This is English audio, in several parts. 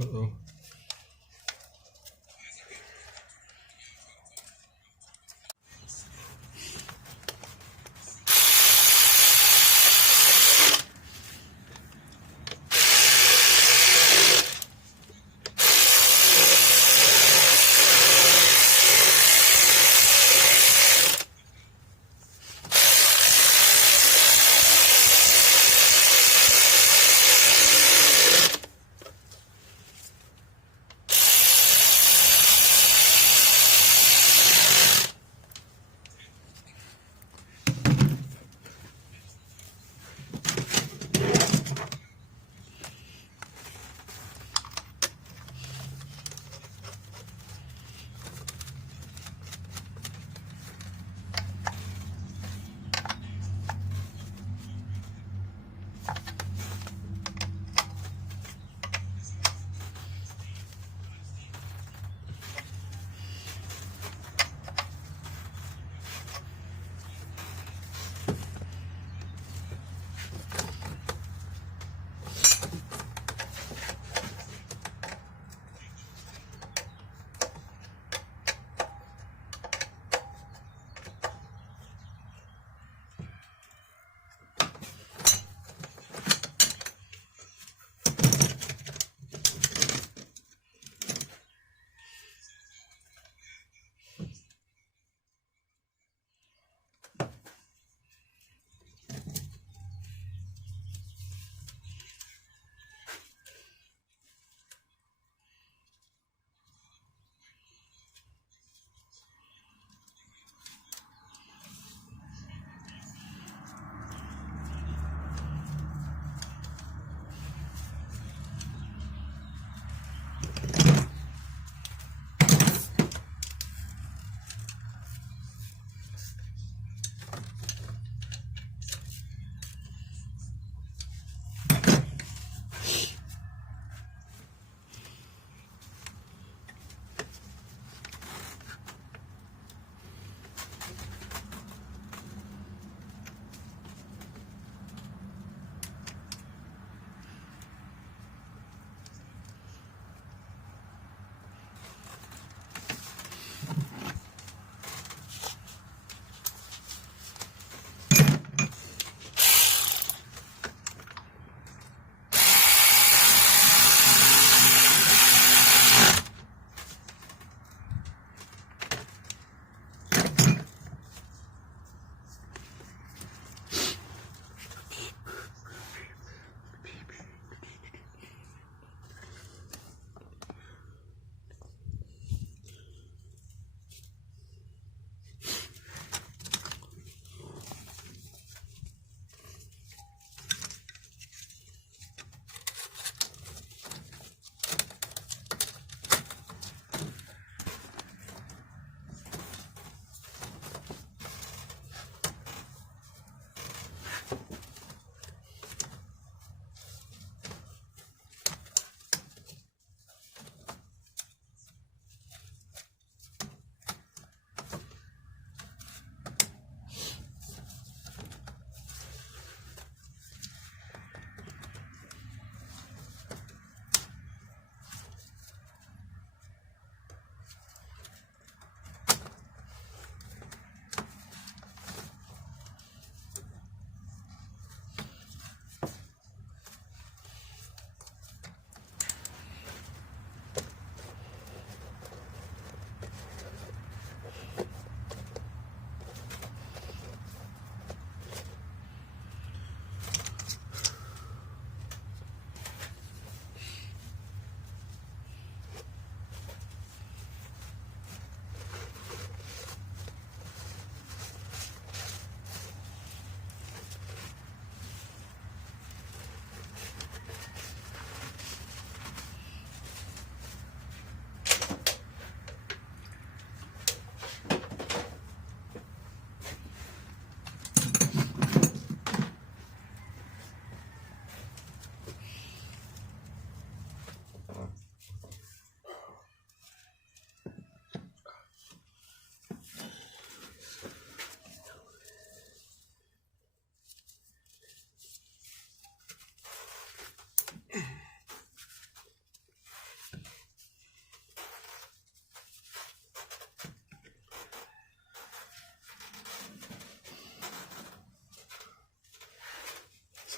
Oo.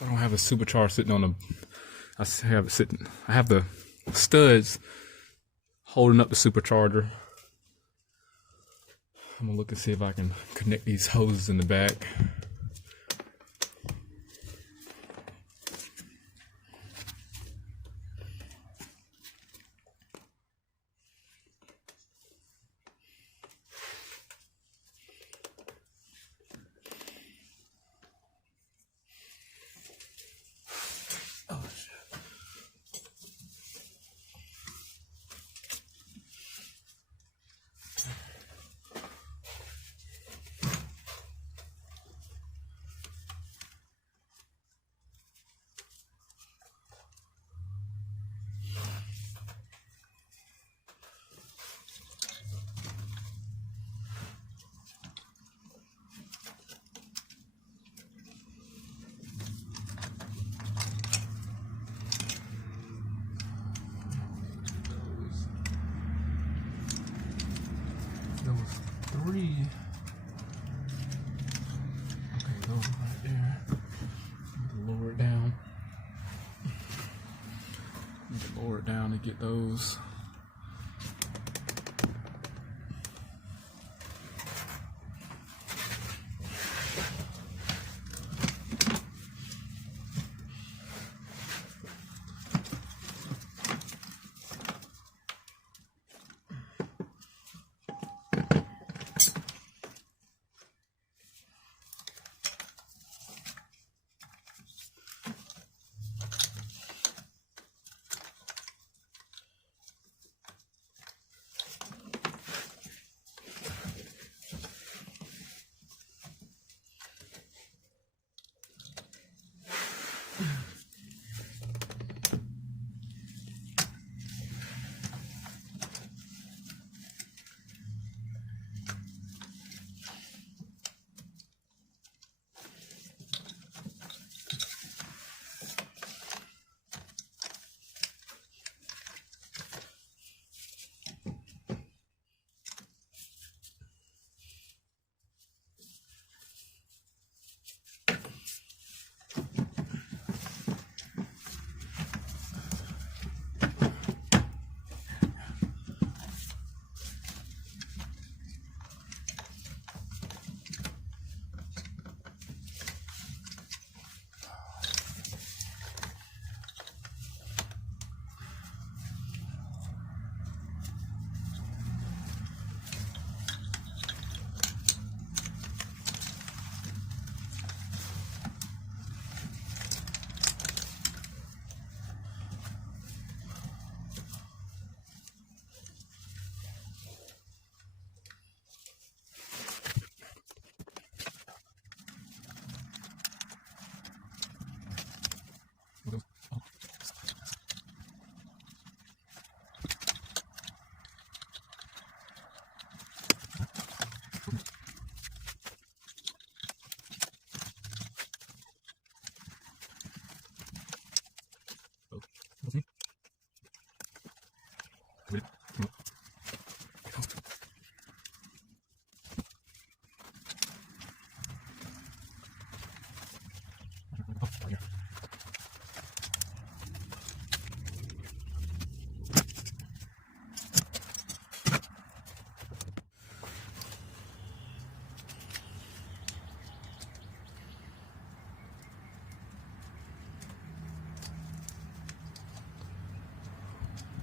So I don't have a supercharger sitting on the. I have the studs holding up the supercharger. I'm gonna look and see if I can connect these hoses in the back. There was 3. Okay, those right there. Lower it down. Lower it down to get those.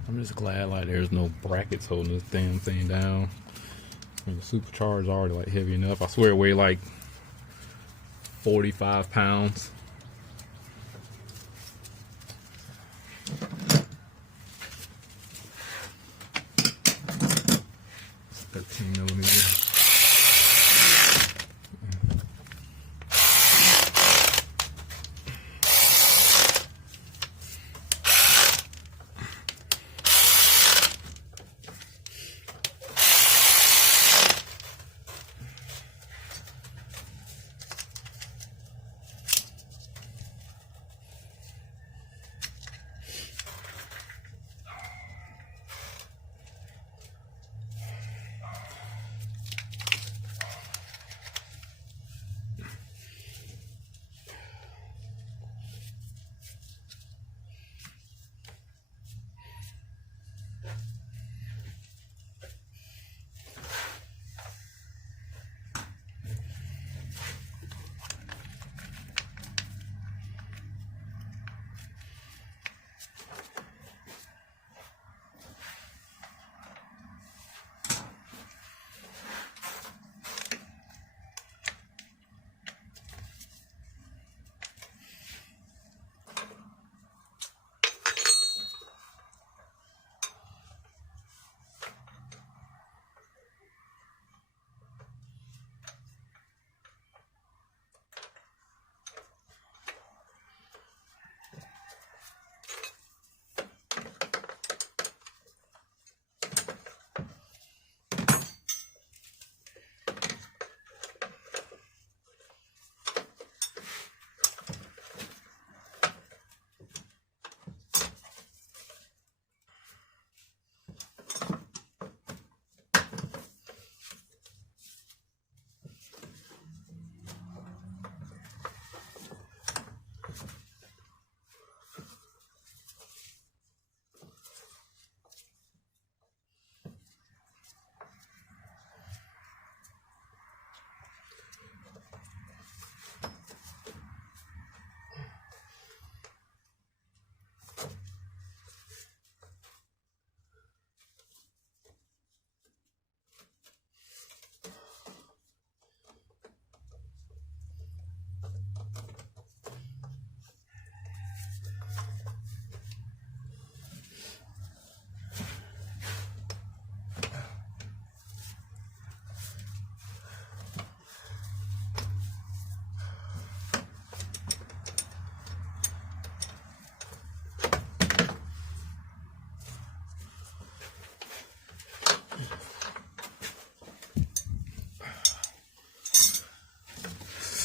I'm just glad like there's no brackets holding this damn thing down. And the supercharger's already like heavy enough. I swear it weighed like 45 pounds. It's 13 millimeters.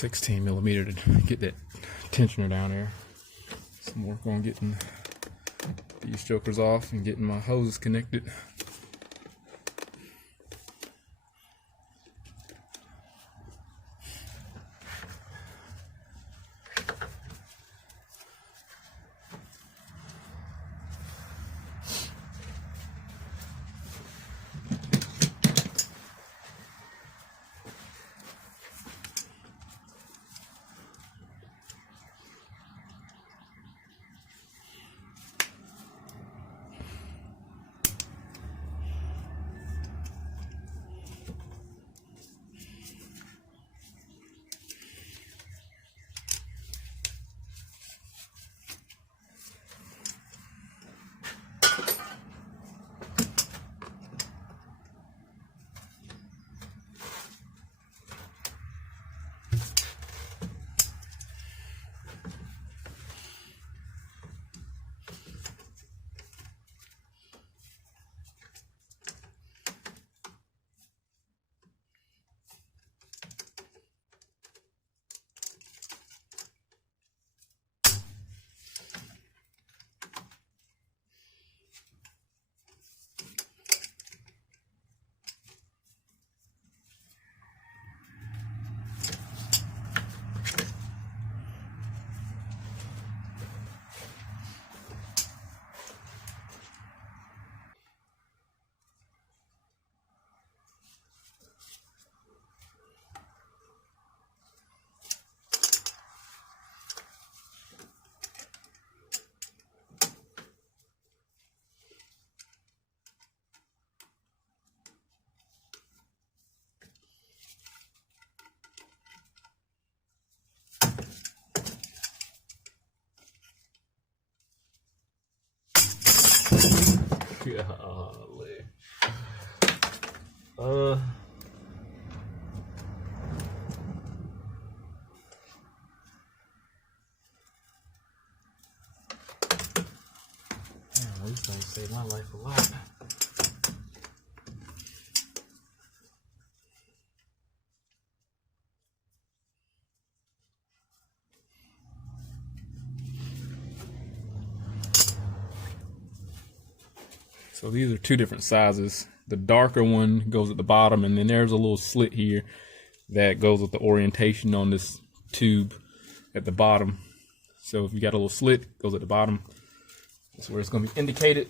16 millimeter to get that tensioner down there. Some work on getting these jokers off and getting my hoses connected. Golly. Man, these things saved my life a lot. So these are two different sizes. The darker one goes at the bottom, and then there's a little slit here that goes with the orientation on this tube at the bottom. So if you got a little slit, it goes at the bottom. That's where it's going to be indicated.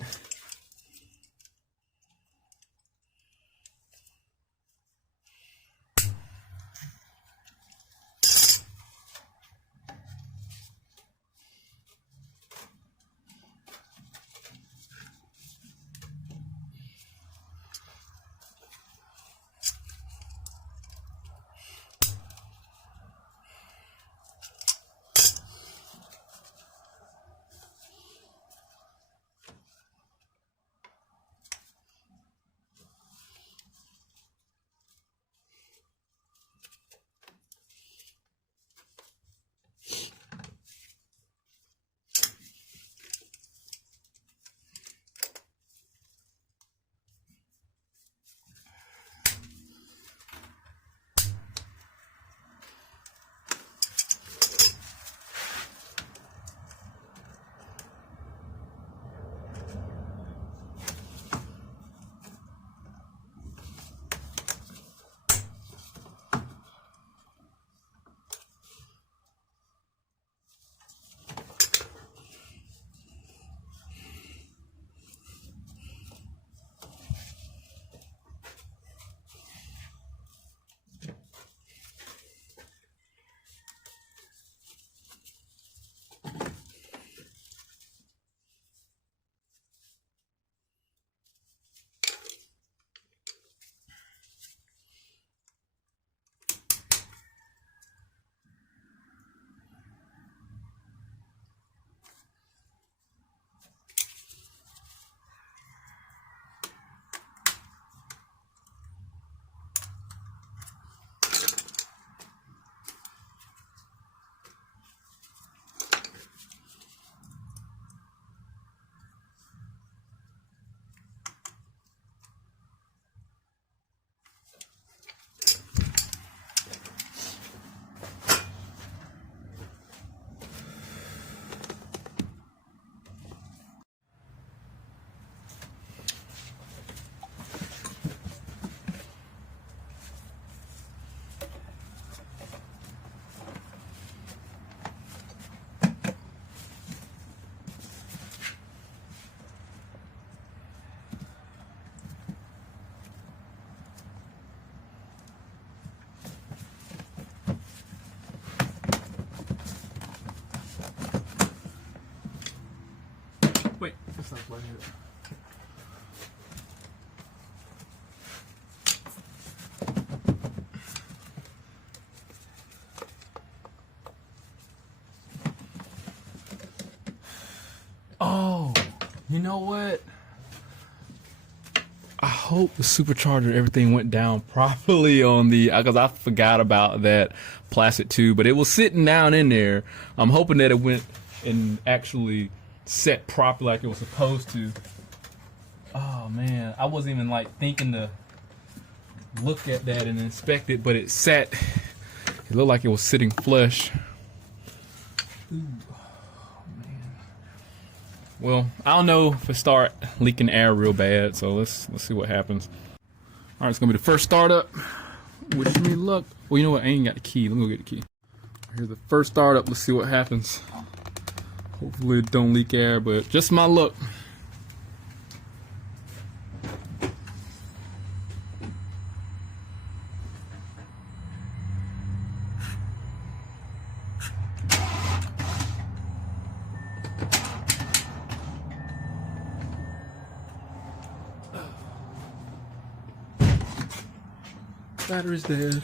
Wait, that's not right here. Oh, you know what? I hope the supercharger, everything went down properly on the, because I forgot about that plastic tube, but it was sitting down in there. I'm hoping that it went and actually set properly like it was supposed to. Oh man, I wasn't even like thinking to look at that and inspect it, but it sat, it looked like it was sitting flush. Ooh. Well, I don't know if it start leaking air real bad, so let's see what happens. All right, it's gonna be the first startup. Wish me luck. Well, you know what? I ain't got the key. Let me go get the key. Here's the first startup. Let's see what happens. Hopefully it don't leak air, but just my luck. Battery's dead.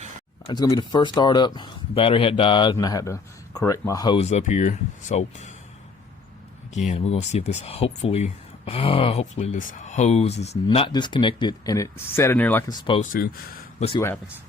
It's gonna be the first startup. The battery had died and I had to correct my hose up here. So again, we're gonna see if this hopefully this hose is not disconnected and it's set in there like it's supposed to. Let's see what happens.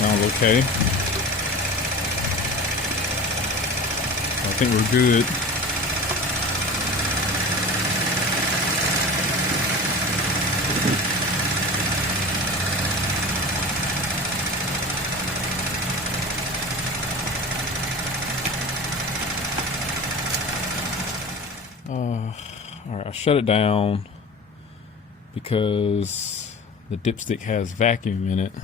Sounds okay. I think we're good. All right, I shut it down because the dipstick has vacuum in it.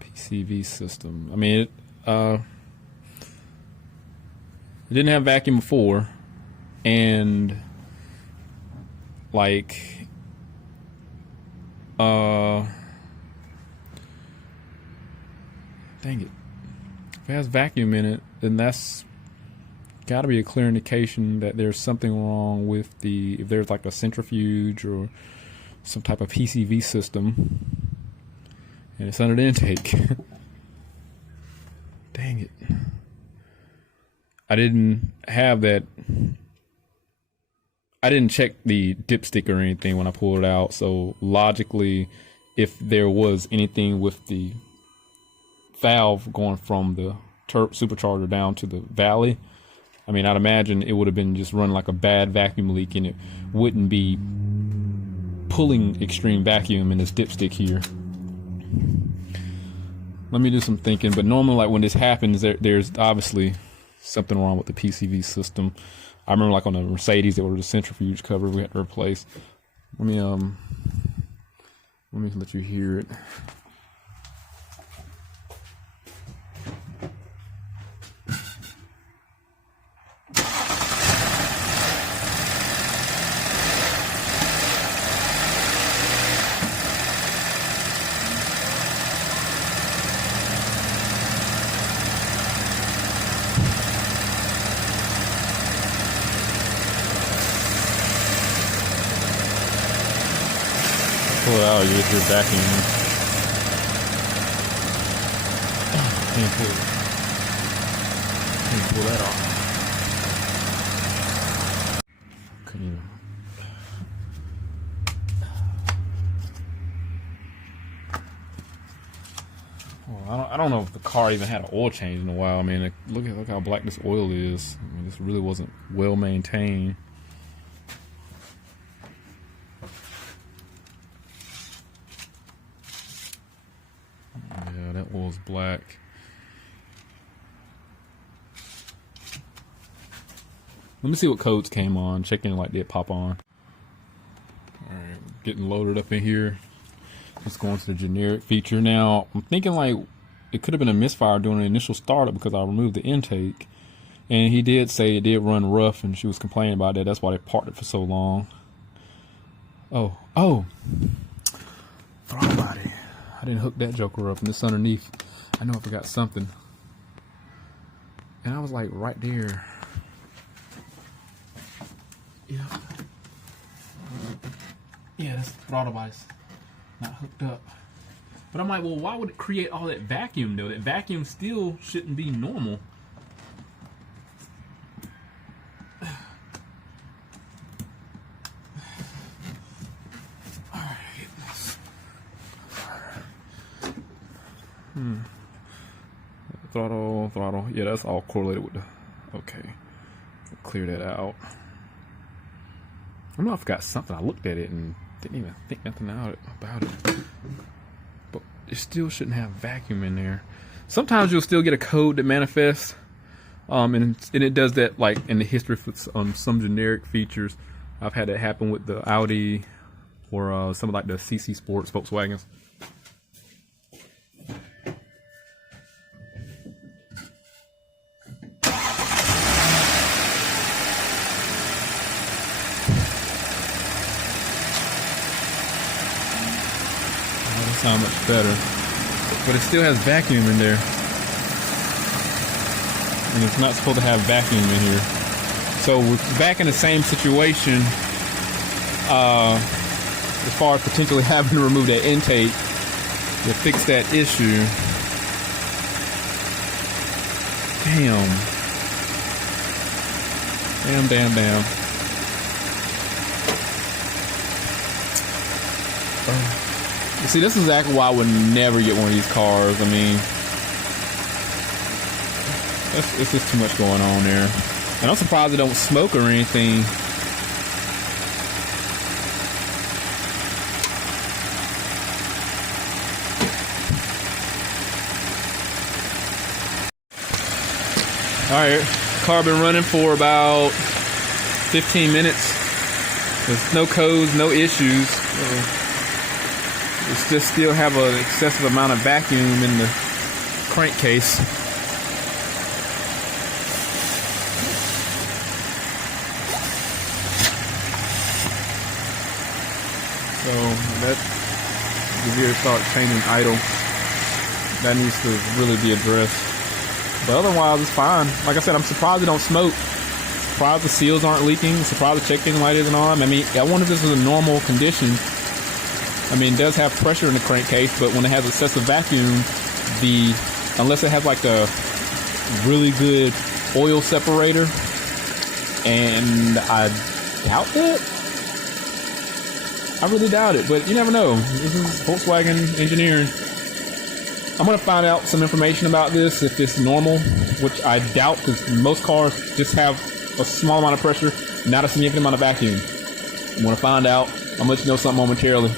PCV system. I mean, it didn't have vacuum before, and like, dang it. If it has vacuum in it, then that's got to be a clear indication that there's something wrong with if there's like a centrifuge or some type of PCV system and it's under the intake. Dang it. I didn't have that. I didn't check the dipstick or anything when I pulled it out, so logically, if there was anything with the valve going from the supercharger down to the valley, I mean, I'd imagine it would have been just running like a bad vacuum leak and it wouldn't be pulling extreme vacuum in this dipstick here. Let me do some thinking, but normally like when this happens, there's obviously something wrong with the PCV system. I remember like on the Mercedes, there was a centrifuge cover we had to replace. Let me let you hear it. Pull it out, you get your vacuum. Can't pull that off. Couldn't even. Well, I don't know if the car even had an oil change in a while. I mean, look how black this oil is. I mean, this really wasn't well maintained. Yeah, that oil's black. Let me see what codes came on. Checking like did pop on. Alright, getting loaded up in here. Let's go into the generic feature. Now, I'm thinking like it could have been a misfire during the initial startup because I removed the intake. And he did say it did run rough, and she was complaining about that. That's why they parked it for so long. Oh. Throttle body. I didn't hook that joker up, and this underneath. I know I forgot something. And I was like right there. Yeah. Yeah, that's the throttle body's not hooked up. But I'm like, well, why would it create all that vacuum though? That vacuum still shouldn't be normal. Throttle. Yeah, that's all correlated with the. Okay, clear that out. I know I forgot something. I looked at it and didn't even think nothing out about it. But it still shouldn't have vacuum in there. Sometimes you'll still get a code that manifests, and it does that like in the history for some generic features. I've had that happen with the Audi or some of like the CC Sports Volkswagens. Sound much better, but it still has vacuum in there, and it's not supposed to have vacuum in here. So we're back in the same situation as far as potentially having to remove that intake to fix that issue. Damn. See, this is exactly why I would never get one of these cars. I mean, it's just too much going on there. And I'm surprised it don't smoke or anything. Alright, car been running for about 15 minutes. There's no codes, no issues. It's just still have an excessive amount of vacuum in the crankcase. So that the gear start changing idle. That needs to really be addressed. But otherwise, it's fine. Like I said, I'm surprised it don't smoke. Surprised the seals aren't leaking. Surprised the check engine light isn't on. I mean, I wonder if this is a normal condition. I mean, it does have pressure in the crankcase, but when it has excessive vacuum, unless it has like a really good oil separator, and I doubt that. I really doubt it, but you never know. This is Volkswagen engineering. I'm going to find out some information about this, if it's normal, which I doubt, because most cars just have a small amount of pressure, not a significant amount of vacuum. I'm going to find out. I'll let you know something momentarily.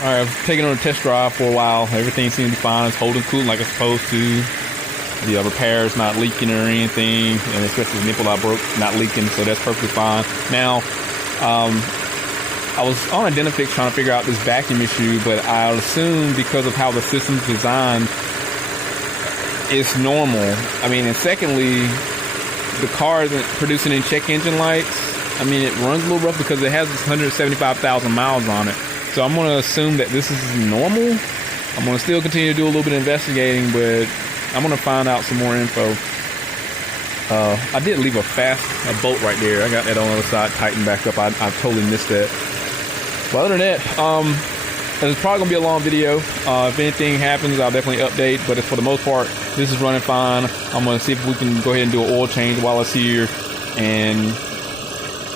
Alright, I've taken it on a test drive for a while. Everything seems to be fine. It's holding coolant like it's supposed to. The repair's not leaking or anything, and especially the nipple I broke, not leaking, so that's perfectly fine. Now, I was on Identifix trying to figure out this vacuum issue, but I assume because of how the system's designed, it's normal. I mean, and secondly, the car isn't producing any check engine lights. I mean, it runs a little rough because it has 175,000 miles on it. So I'm going to assume that this is normal. I'm going to still continue to do a little bit of investigating, but I'm going to find out some more info. I did leave a bolt right there. I got that on the other side tightened back up. I totally missed that. But other than that, it's probably going to be a long video. If anything happens, I'll definitely update. But for the most part, this is running fine. I'm going to see if we can go ahead and do an oil change while it's here and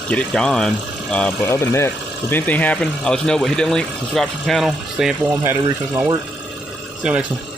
get it gone. But other than that, if anything happens, I'll let you know. But hit that link, subscribe to the channel, stay informed, how to reach my work. See you on the next one.